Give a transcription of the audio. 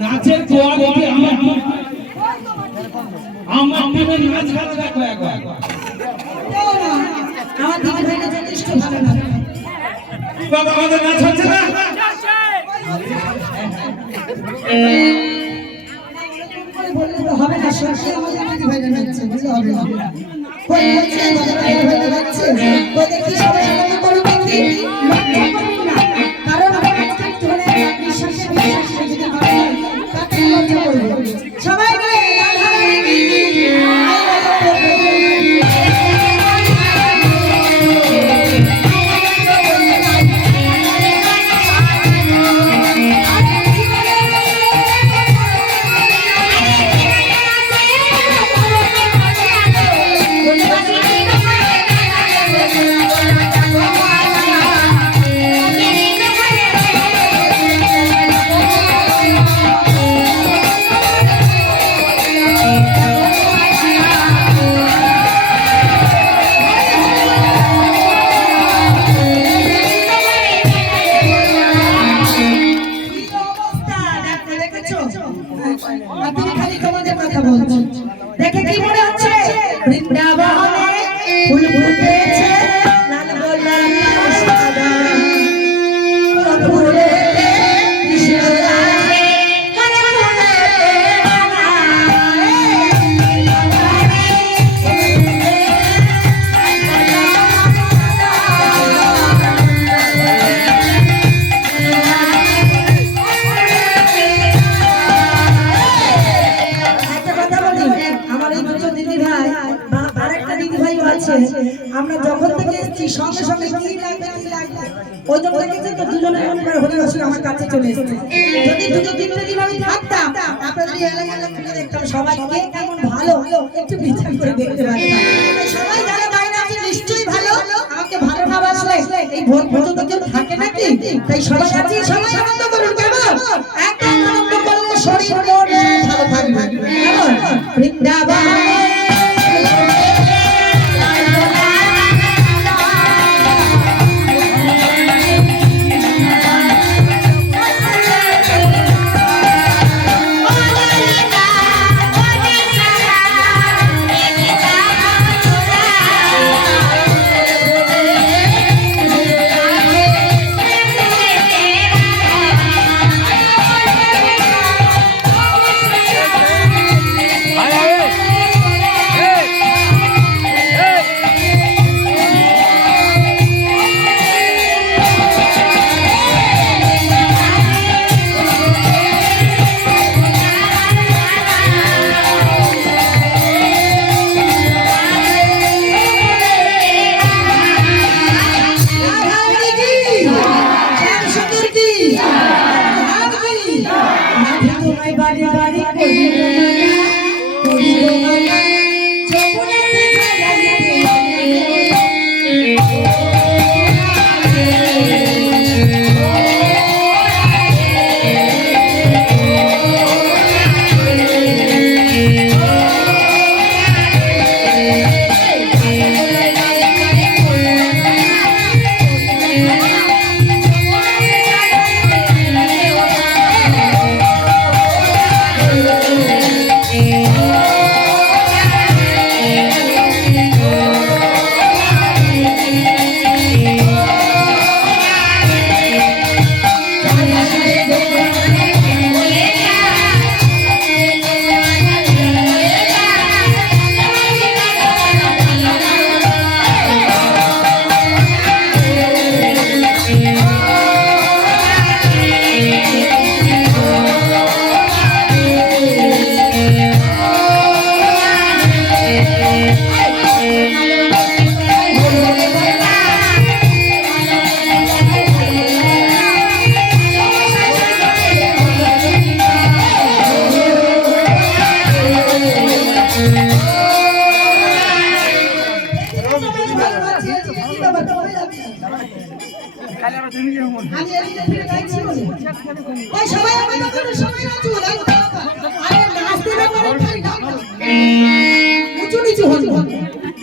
নাচের কোয়ালিটি আমার আমার টিমের নাচ ভালো দেখো একবার আমার দিদি ভাইরা যথেষ্ট ভালো না বাবা আমাদের নাচ হচ্ছে না বললে তো হবে না সত্যি আমাদের দিদি ভাইরা নাচছে বললে হবে না কই বলছে আমাদের দিদি ভাইরা নাচছে তো দেখি সবাই করো দেখি আছে আমরা যখন থেকে এসেছি, সঙ্গে সঙ্গে কি লাগবে কি লাগবে? ওই জন্য দেখেছি তো দুজনের মনে হরি রসুন আমার কাছে চলে এসেছে। যদি দুটো তিনটে দিন আমি থাকতাম আপনাদের এই এলাকাটা খুলে দেখতাম সবাই কে কেমন ভালো, একটু বিচার করে দেখতে পারতাম। সবাই যারা বাইরে আছে, নিশ্চয়ই ভালো। আমাকে ভালো না বাসলে এই ভোট পর্যন্ত কেউ থাকে নাকি? তাই সবাই আছি সবাই আনন্দ করুন, কেমন? একদম আনন্দ করলে শরীর মন ভালো থাকবে। কেমন? বৃন্দাবন। বাড়ি বাড়ি উঁচু নিচু হতে